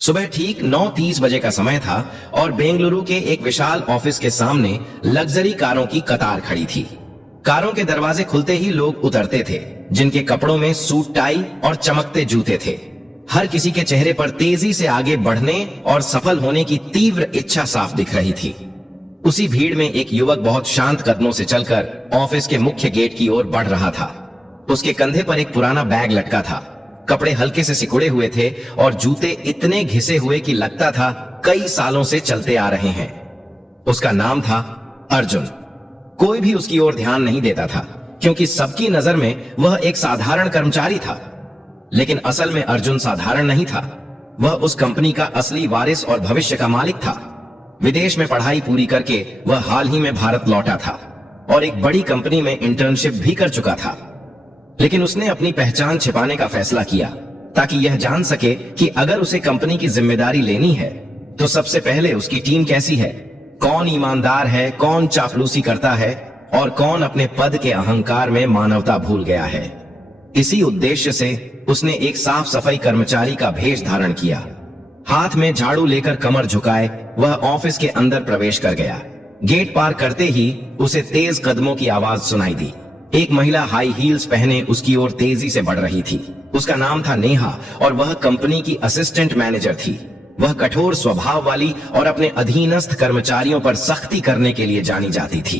सुबह ठीक 9:30 बजे का समय था और बेंगलुरु के एक विशाल ऑफिस के सामने लग्जरी कारों की कतार खड़ी थी। कारों के दरवाजे खुलते ही लोग उतरते थे, जिनके कपड़ों में सूट टाई और चमकते जूते थे। हर किसी के चेहरे पर तेजी से आगे बढ़ने और सफल होने की तीव्र इच्छा साफ दिख रही थी। उसी भीड़ में एक युवक बहुत शांत कदमों से चलकर ऑफिस के मुख्य गेट की ओर बढ़ रहा था। उसके कंधे पर एक पुराना बैग लटका था। कपड़े हल्के से सिकुड़े हुए थे और जूते इतने घिसे हुए कि लगता था कई सालों से चलते आ रहे हैं। उसका नाम था अर्जुन। कोई भी उसकी ओर ध्यान नहीं देता था, क्योंकि सबकी नजर में वह एक साधारण कर्मचारी था। लेकिन असल में अर्जुन साधारण नहीं था। वह उस कंपनी का असली वारिस और भविष्य का मालिक था। विदेश में पढ़ाई पूरी करके वह हाल ही में भारत लौटा था और एक बड़ी कंपनी में इंटर्नशिप भी कर चुका था। लेकिन उसने अपनी पहचान छिपाने का फैसला किया, ताकि यह जान सके कि अगर उसे कंपनी की जिम्मेदारी लेनी है तो सबसे पहले उसकी टीम कैसी है, कौन ईमानदार है, कौन चापलूसी करता है और कौन अपने पद के अहंकार में मानवता भूल गया है। इसी उद्देश्य से उसने एक साफ सफाई कर्मचारी का भेष धारण किया। हाथ में झाड़ू लेकर कमर झुकाए वह ऑफिस के अंदर प्रवेश कर गया। गेट पार करते ही उसे तेज कदमों की आवाज सुनाई दी। एक महिला हाई हील्स पहने उसकी ओर तेजी से बढ़ रही थी। उसका नाम था नेहा और वह कंपनी की असिस्टेंट मैनेजर थी। वह कठोर स्वभाव वाली और अपने अधीनस्थ कर्मचारियों पर सख्ती करने के लिए जानी जाती थी।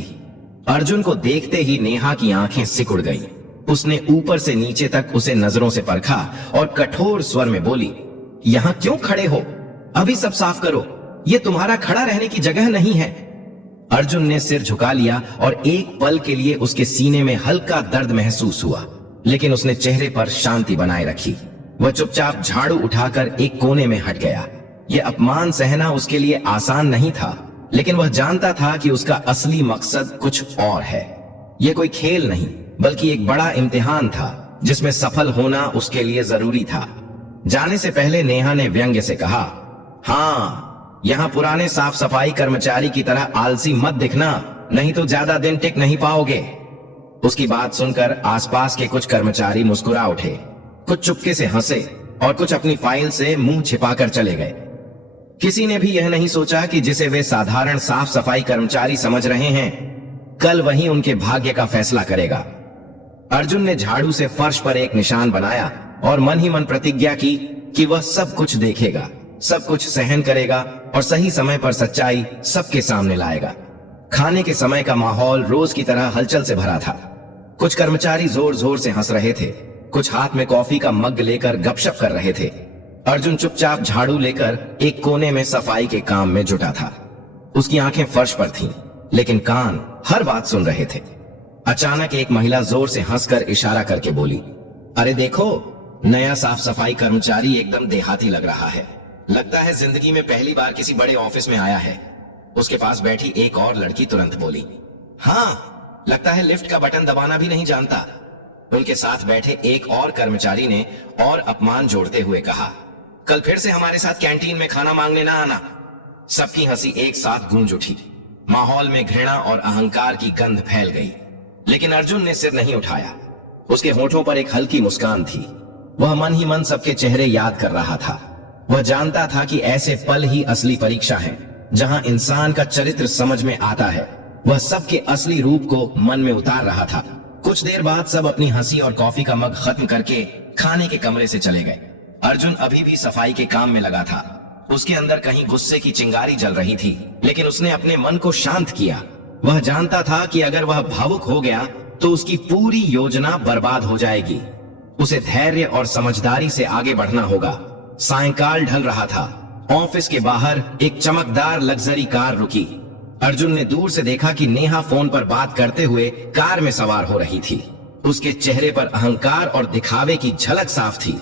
अर्जुन को देखते ही नेहा की आंखें सिकुड़ गईं। उसने ऊपर से नीचे तक उसे नजरों से परखा और कठोर स्वर में बोली, यहाँ क्यों खड़े हो? अभी सब साफ करो। ये तुम्हारा खड़ा रहने की जगह नहीं है। अर्जुन ने सिर झुका लिया और एक पल के लिए उसके सीने में हल्का दर्द महसूस हुआ, लेकिन उसने चेहरे पर शांति बनाए रखी। वह चुपचाप झाड़ू उठाकर एक कोने में हट गया। यह अपमान सहना उसके लिए आसान नहीं था, लेकिन वह जानता था कि उसका असली मकसद कुछ और है। यह कोई खेल नहीं, बल्कि एक बड़ा इम्तिहान था, जिसमें सफल होना उसके लिए जरूरी था। जाने से पहले नेहा ने व्यंग्य से कहा, हाँ, यहाँ पुराने साफ सफाई कर्मचारी की तरह आलसी मत दिखना, नहीं तो ज्यादा दिन टिक नहीं पाओगे। उसकी बात सुनकर आसपास के कुछ कर्मचारी मुस्कुरा उठे। कुछ चुपके से हंसे और कुछ अपनी फाइल से मुंह छिपाकर चले गए। किसी ने भी यह नहीं सोचा कि जिसे वे साधारण साफ सफाई कर्मचारी समझ रहे हैं, कल वही उनके भाग्य का फैसला करेगा। अर्जुन ने झाड़ू से फर्श पर एक निशान बनाया और मन ही मन प्रतिज्ञा की कि वह सब कुछ देखेगा, सब कुछ सहन करेगा और सही समय पर सच्चाई सबके सामने लाएगा। खाने के समय का माहौल रोज की तरह हलचल से भरा था। कुछ कर्मचारी जोर जोर से हंस रहे थे, कुछ हाथ में कॉफी का मग लेकर गपशप कर रहे थे। अर्जुन चुपचाप झाड़ू लेकर एक कोने में सफाई के काम में जुटा था। उसकी आंखें फर्श पर थीं, लेकिन कान हर बात सुन रहे थे। अचानक एक महिला जोर से हंसकर इशारा करके बोली, अरे देखो, नया साफ सफाई कर्मचारी एकदम देहाती लग रहा है। लगता है जिंदगी में पहली बार किसी बड़े ऑफिस में आया है। उसके पास बैठी एक और लड़की तुरंत बोली, हाँ, लगता है लिफ्ट का बटन दबाना भी नहीं जानता। उनके साथ बैठे एक और कर्मचारी ने और अपमान जोड़ते हुए कहा, कल फिर से हमारे साथ कैंटीन में खाना मांगने ना आना। सबकी हंसी एक साथ गूंज उठी। माहौल में घृणा और अहंकार की गंध फैल गई, लेकिन अर्जुन ने सिर नहीं उठाया। उसके होठों पर एक हल्की मुस्कान थी। वह मन ही मन सबके चेहरे याद कर रहा था। वह जानता था कि ऐसे पल ही असली परीक्षा है, जहां इंसान का चरित्र समझ में आता है। वह सबके असली रूप को मन में उतार रहा था। कुछ देर बाद सब अपनी हंसी और कॉफी का मग खत्म करके खाने के कमरे से चले गए। अर्जुन अभी भी सफाई के काम में लगा था। उसके अंदर कहीं गुस्से की चिंगारी जल रही थी, लेकिन उसने अपने मन को शांत किया। वह जानता था कि अगर वह भावुक हो गया तो उसकी पूरी योजना बर्बाद हो जाएगी। उसे धैर्य और समझदारी से आगे बढ़ना होगा। सायंकाल ढल रहा था। ऑफिस के बाहर एक चमकदार लग्जरी कार रुकी। अर्जुन ने दूर से देखा कि नेहा फोन पर बात करते हुए कार में सवार हो रही थी। उसके चेहरे पर अहंकार और दिखावे की झलक साफ थी।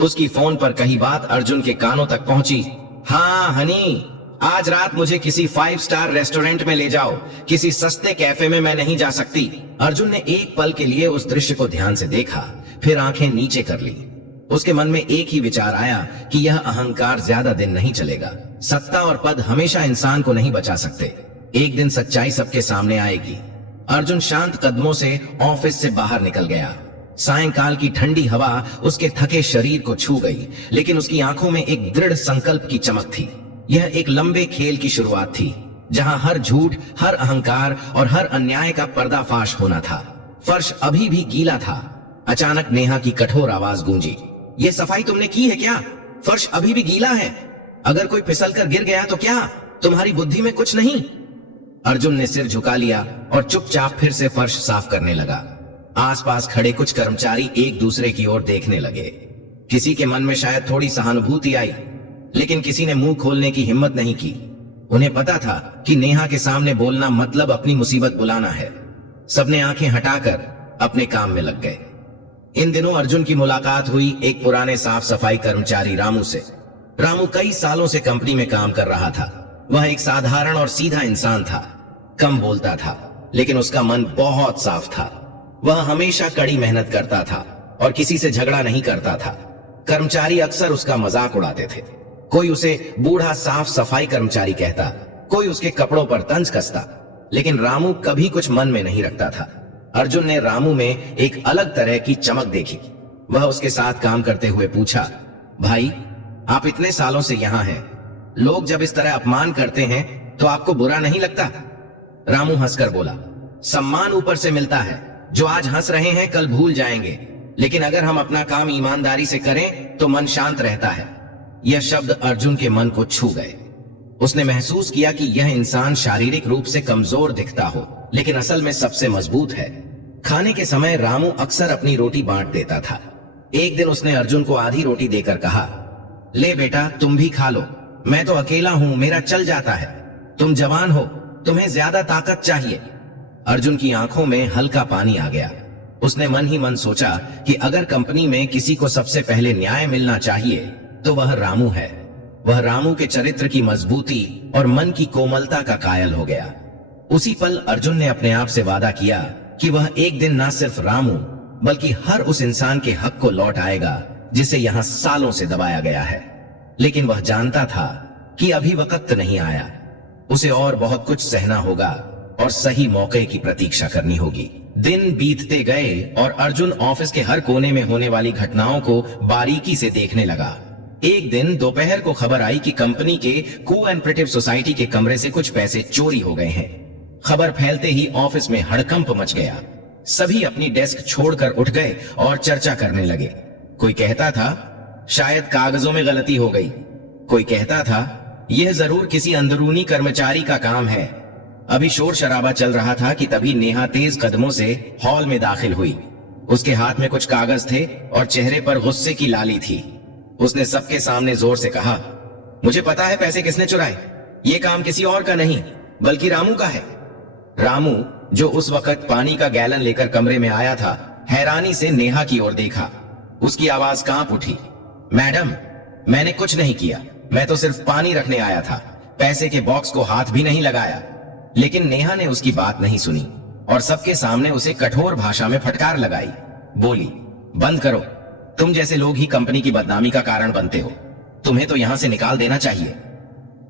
उसकी फोन पर कही बात अर्जुन के कानों तक पहुंची, हाँ हनी, आज रात मुझे किसी 5 स्टार रेस्टोरेंट में ले जाओ। किसी सस्ते कैफे में मैं नहीं जा सकती। अर्जुन ने एक पल के लिए उस दृश्य को ध्यान से देखा, फिर आंखें नीचे कर ली। उसके मन में एक ही विचार आया कि यह अहंकार ज्यादा दिन नहीं चलेगा। सत्ता और पद हमेशा इंसान को नहीं बचा सकते। एक दिन सच्चाई सबके सामने आएगी। अर्जुन शांत कदमों से ऑफिस से बाहर निकल गया। सायंकाल की ठंडी हवा उसके थके शरीर को छू गई, लेकिन उसकी आंखों में एक दृढ़ संकल्प की चमक थी। यह एक लंबे खेल की शुरुआत थी, जहां हर झूठ, हर अहंकार और हर अन्याय का पर्दाफाश होना था। फर्श अभी भी गीला था। अचानक नेहा की कठोर आवाज गूंजी, ये सफाई तुमने की है क्या? फर्श अभी भी गीला है। अगर कोई फिसल कर गिर गया तो क्या? तुम्हारी बुद्धि में कुछ नहीं? अर्जुन ने सिर झुका लिया और चुपचाप फिर से फर्श साफ करने लगा। आसपास खड़े कुछ कर्मचारी एक दूसरे की ओर देखने लगे। किसी के मन में शायद थोड़ी सहानुभूति आई, लेकिन किसी ने मुंह खोलने की हिम्मत नहीं की। उन्हें पता था कि नेहा के सामने बोलना मतलब अपनी मुसीबत बुलाना है। सबने आंखें हटाकर अपने काम में लग गए। इन दिनों अर्जुन की मुलाकात हुई एक पुराने साफ सफाई कर्मचारी रामू से। रामू कई सालों से कंपनी में काम कर रहा था। वह एक साधारण और सीधा इंसान था। कम बोलता था, लेकिन उसका मन बहुत साफ था। वह हमेशा कड़ी मेहनत करता था और किसी से झगड़ा नहीं करता था। कर्मचारी अक्सर उसका मजाक उड़ाते थे। कोई उसे बूढ़ा साफ सफाई कर्मचारी कहता, कोई उसके कपड़ों पर तंज कसता, लेकिन रामू कभी कुछ मन में नहीं रखता था। अर्जुन ने रामू में एक अलग तरह की चमक देखी। वह उसके साथ काम करते हुए पूछा, भाई, आप इतने सालों से यहाँ हैं, लोग जब इस तरह अपमान करते हैं तो आपको बुरा नहीं लगता? रामू हंसकर बोला, सम्मान ऊपर से मिलता है। जो आज हंस रहे हैं कल भूल जाएंगे, लेकिन अगर हम अपना काम ईमानदारी से करें तो मन शांत रहता है। यह शब्द अर्जुन के मन को छू गए। उसने महसूस किया कि यह इंसान शारीरिक रूप से कमजोर दिखता हो, लेकिन असल में सबसे मजबूत है। खाने के समय रामू अक्सर अपनी रोटी बांट देता था। एक दिन उसने अर्जुन को आधी रोटी देकर कहा, ले बेटा, तुम भी खा लो। मैं तो अकेला हूं, मेरा चल जाता है। तुम जवान हो, तुम्हें ज्यादा ताकत चाहिए। अर्जुन की आंखों में हल्का पानी आ गया। उसने मन ही मन सोचा कि अगर कंपनी में किसी को सबसे पहले न्याय मिलना चाहिए तो वह रामू है। वह रामू के चरित्र की मजबूती और मन की कोमलता का कायल हो गया। उसी पल अर्जुन ने अपने आप से वादा किया कि वह एक दिन न सिर्फ रामू बल्कि हर उस इंसान के हक को लौट आएगा जिसे यहां सालों से दबाया गया है। लेकिन वह जानता था कि अभी वक्त नहीं आया। उसे और बहुत कुछ सहना होगा और सही मौके की प्रतीक्षा करनी होगी। दिन बीतते गए और अर्जुन ऑफिस के हर कोने में होने वाली घटनाओं को बारीकी से देखने लगा। एक दिन दोपहर को खबर आई कि कंपनी के कोऑपरेटिव सोसाइटी के कमरे से कुछ पैसे चोरी हो गए हैं। खबर फैलते ही ऑफिस में हड़कंप मच गया। सभी अपनी डेस्क छोड़कर उठ गए और चर्चा करने लगे। कोई कहता था शायद कागजों में गलती हो गई, कोई कहता था यह जरूर किसी अंदरूनी कर्मचारी का काम है। अभी शोर शराबा चल रहा था कि तभी नेहा तेज कदमों से हॉल में दाखिल हुई। उसके हाथ में कुछ कागज थे और चेहरे पर गुस्से की लाली थी। उसने सबके सामने जोर से कहा, मुझे पता है पैसे किसने चुराए। ये काम किसी और का नहीं बल्कि रामू का है। रामू, जो उस वक्त पानी का गैलन लेकर कमरे में आया था, हैरानी से नेहा की ओर देखा। उसकी आवाज कांप उठी, मैडम, मैंने कुछ नहीं किया, मैं तो सिर्फ पानी रखने आया था, पैसे के बॉक्स को हाथ भी नहीं लगाया। लेकिन नेहा ने उसकी बात नहीं सुनी और सबके सामने उसे कठोर भाषा में फटकार लगाई। बोली, बंद करो, तुम जैसे लोग ही कंपनी की बदनामी का कारण बनते हो। तुम्हें तो यहां से निकाल देना चाहिए।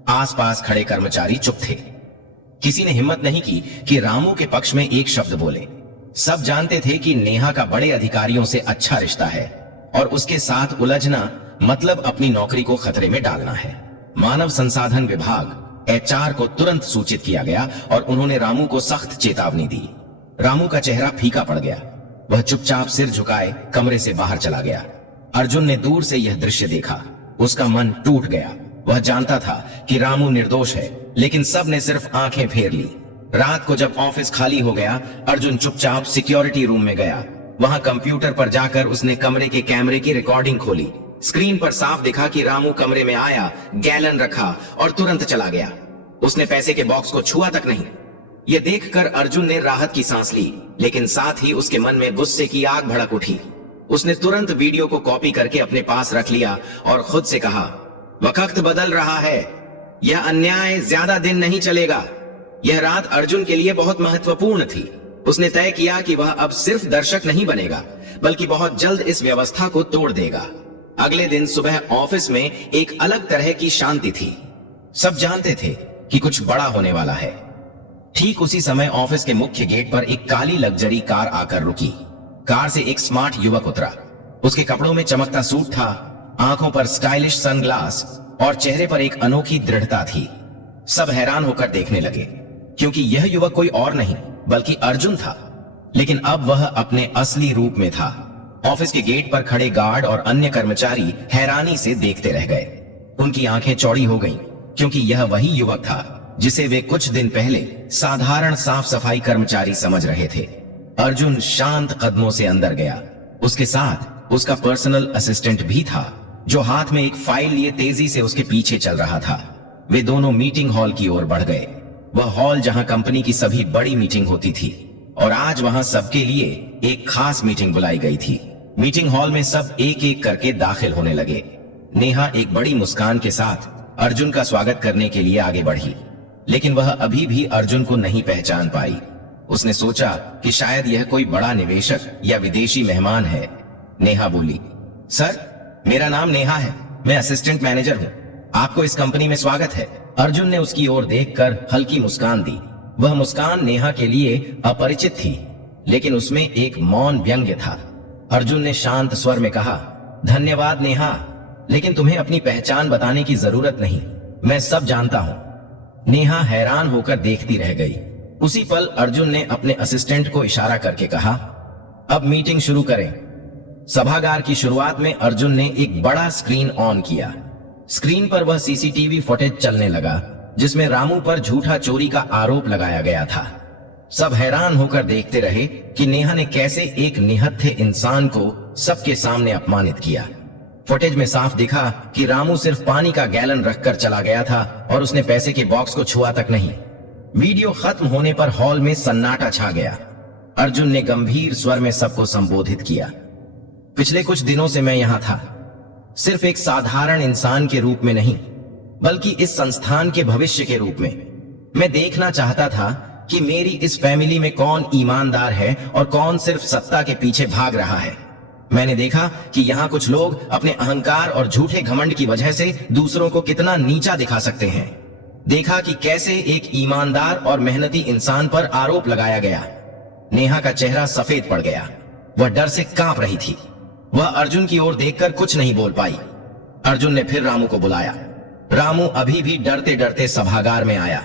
आसपास खड़े कर्मचारी चुप थे। किसी ने हिम्मत नहीं की कि रामू के पक्ष में एक शब्द बोले। सब जानते थे कि नेहा का बड़े अधिकारियों से अच्छा रिश्ता है और उसके साथ उलझना मतलब अपनी नौकरी को खतरे में डालना है। मानव संसाधन विभाग HR को तुरंत सूचित किया गया और उन्होंने रामू को सख्त चेतावनी दी। रामू का चेहरा फीका पड़ गया। वह चुपचाप सिर झुकाए कमरे से बाहर चला गया। अर्जुन ने दूर से यह दृश्य देखा। उसका मन टूट गया। वह जानता था कि रामू निर्दोष है, लेकिन सब ने सिर्फ आंखें फेर ली। रात को जब ऑफिस खाली हो गया, अर्जुन चुपचाप सिक्योरिटी रूम में गया। वहां कंप्यूटर पर जाकर उसने कमरे के कैमरे की रिकॉर्डिंग खोली। स्क्रीन पर साफ दिखा कि रामू कमरे में आया, गैलन रखा और तुरंत चला गया। उसने पैसे के बॉक्स को छुआ तक नहीं। यह देखकर अर्जुन ने राहत की सांस ली, लेकिन साथ ही उसके मन में गुस्से की आग भड़क उठी। उसने तुरंत वीडियो को कॉपी करके अपने पास रख लिया और खुद से कहा, वक्त बदल रहा है, यह अन्याय ज्यादा दिन नहीं चलेगा। यह रात अर्जुन के लिए बहुत महत्वपूर्ण थी। उसने तय किया कि वह अब सिर्फ दर्शक नहीं बनेगा, बल्कि बहुत जल्द इस व्यवस्था को तोड़ देगा। अगले दिन सुबह ऑफिस में एक अलग तरह की शांति थी। सब जानते थे कि कुछ बड़ा होने वाला है। ठीक उसी समय ऑफिस के मुख्य गेट पर एक काली लग्जरी कार आकर रुकी। कार से एक स्मार्ट युवक उतरा। उसके कपड़ों में चमकता सूट था, आंखों पर स्टाइलिश सनग्लास और चेहरे पर एक अनोखी दृढ़ता थी। सब हैरान होकर देखने लगे, क्योंकि यह युवक कोई और नहीं बल्कि अर्जुन था। लेकिन अब वह अपने असली रूप में था। ऑफिस के गेट पर खड़े गार्ड और अन्य कर्मचारी हैरानी से देखते रह गए। उनकी आंखें चौड़ी हो गईं, क्योंकि यह वही युवक था जिसे वे कुछ दिन पहले साधारण साफ सफाई कर्मचारी समझ रहे थे। अर्जुन शांत कदमों से अंदर गया। उसके साथ उसका पर्सनल असिस्टेंट भी था, जो हाथ में एक फाइल लिए तेजी से उसके पीछे चल रहा था। वे दोनों मीटिंग हॉल की ओर बढ़ गए। वह हॉल जहां कंपनी की सभी बड़ी मीटिंग होती थी, और आज वहां सबके लिए एक खास मीटिंग बुलाई गई थी। मीटिंग हॉल में सब एक एक करके दाखिल होने लगे। नेहा एक बड़ी मुस्कान के साथ अर्जुन का स्वागत करने के लिए आगे बढ़ी, लेकिन वह अभी भी अर्जुन को नहीं पहचान पाई। उसने सोचा कि शायद यह कोई बड़ा निवेशक या विदेशी मेहमान है। नेहा बोली, सर, मेरा नाम नेहा है, मैं असिस्टेंट मैनेजर हूँ। आपको इस कंपनी में स्वागत है। अर्जुन ने उसकी ओर देखकर हल्की मुस्कान दी। वह मुस्कान नेहा के लिए अपरिचित थी, लेकिन उसमें एक मौन व्यंग्य था। अर्जुन ने शांत स्वर में कहा, धन्यवाद नेहा, लेकिन तुम्हें अपनी पहचान बताने की जरूरत नहीं, मैं सब जानता हूँ। नेहा हैरान होकर देखती रह गई। उसी पल अर्जुन ने अपने असिस्टेंट को इशारा करके कहा, अब मीटिंग शुरू करें। सभागार की शुरुआत में अर्जुन ने एक बड़ा स्क्रीन ऑन किया। स्क्रीन पर वह सीसीटीवी फुटेज चलने लगा, जिसमें रामू पर झूठा चोरी का आरोप लगाया गया था। सब हैरान होकर देखते रहे कि नेहा ने कैसे एक निहत्थे इंसान को सबके सामने अपमानित किया। फुटेज में साफ दिखा कि रामू सिर्फ पानी का गैलन रखकर चला गया था और उसने पैसे के बॉक्स को छुआ तक नहीं। वीडियो खत्म होने पर हॉल में सन्नाटा छा गया। अर्जुन ने गंभीर स्वर में सबको संबोधित किया, पिछले कुछ दिनों से मैं यहां था, सिर्फ एक साधारण इंसान के रूप में नहीं, बल्कि इस संस्थान के भविष्य के रूप में। मैं देखना चाहता था कि मेरी इस फैमिली में कौन ईमानदार है और कौन सिर्फ सत्ता के पीछे भाग रहा है। मैंने देखा कि यहाँ कुछ लोग अपने अहंकार और झूठे घमंड की वजह से दूसरों को कितना नीचा दिखा सकते हैं। देखा कि कैसे एक ईमानदार और मेहनती इंसान पर आरोप लगाया गया। नेहा का चेहरा सफेद पड़ गया। वह डर से कांप रही थी। वह अर्जुन की ओर देखकर कुछ नहीं बोल पाई। अर्जुन ने फिर रामू को बुलाया। रामू अभी भी डरते डरते सभागार में आया।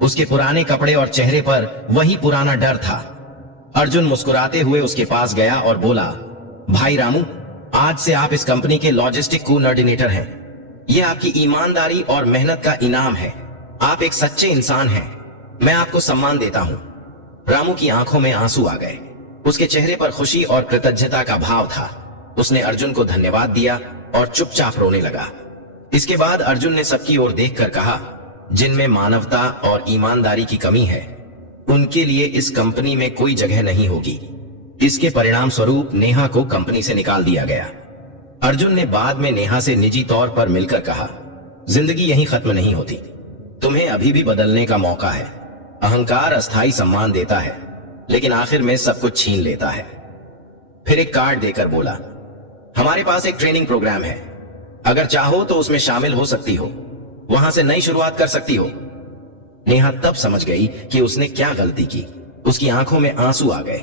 उसके पुराने कपड़े और चेहरे पर वही पुराना डर था। अर्जुन मुस्कुराते हुए उसके पास गया और बोला, भाई रामू, आज से आप इस कंपनी के लॉजिस्टिक कोऑर्डिनेटर हैं। यह आपकी ईमानदारी और मेहनत का इनाम है। आप एक सच्चे इंसान हैं। मैं आपको सम्मान देता हूं। रामू की आंखों में आंसू आ गए। उसके चेहरे पर खुशी और कृतज्ञता का भाव था। उसने अर्जुन को धन्यवाद दिया और चुपचाप रोने लगा। इसके बाद अर्जुन ने सबकी ओर देखकर कहा, जिनमें मानवता और ईमानदारी की कमी है, उनके लिए इस कंपनी में कोई जगह नहीं होगी। इसके परिणाम स्वरूप नेहा को कंपनी से निकाल दिया गया। अर्जुन ने बाद में नेहा से निजी तौर पर मिलकर कहा, जिंदगी यहीं खत्म नहीं होती, तुम्हें अभी भी बदलने का मौका है। अहंकार अस्थायी सम्मान देता है, लेकिन आखिर में सब कुछ छीन लेता है। फिर एक कार्ड देकर बोला, हमारे पास एक ट्रेनिंग प्रोग्राम है, अगर चाहो तो उसमें शामिल हो सकती हो, वहां से नई शुरुआत कर सकती हो। नेहा तब समझ गई कि उसने क्या गलती की। उसकी आंखों में आंसू आ गए।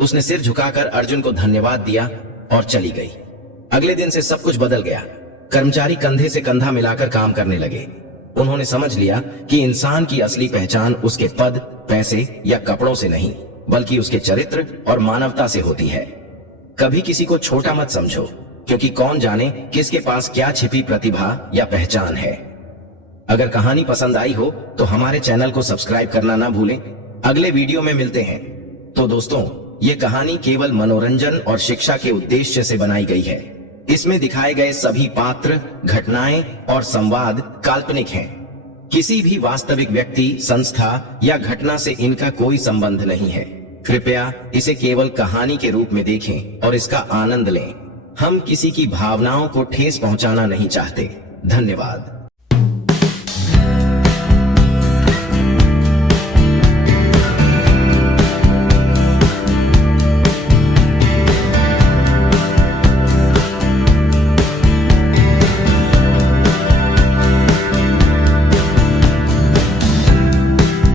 उसने सिर झुकाकर अर्जुन को धन्यवाद दिया और चली गई। अगले दिन से सब कुछ बदल गया। कर्मचारी कंधे से कंधा मिलाकर काम करने लगे। उन्होंने समझ लिया कि इंसान की असली पहचान उसके पद, पैसे या कपड़ों से नहीं, बल्कि उसके चरित्र और मानवता से होती है। कभी किसी को छोटा मत समझो, क्योंकि कौन जाने किसके पास क्या छिपी प्रतिभा या पहचान है। अगर कहानी पसंद आई हो तो हमारे चैनल को सब्सक्राइब करना ना भूलें। अगले वीडियो में मिलते हैं। तो दोस्तों, ये कहानी केवल मनोरंजन और शिक्षा के उद्देश्य से बनाई गई है। इसमें दिखाए गए सभी पात्र, घटनाएं और संवाद काल्पनिक हैं। किसी भी वास्तविक व्यक्ति, संस्था या घटना से इनका कोई संबंध नहीं है। कृपया इसे केवल कहानी के रूप में देखें और इसका आनंद लें। हम किसी की भावनाओं को ठेस पहुंचाना नहीं चाहते। धन्यवाद।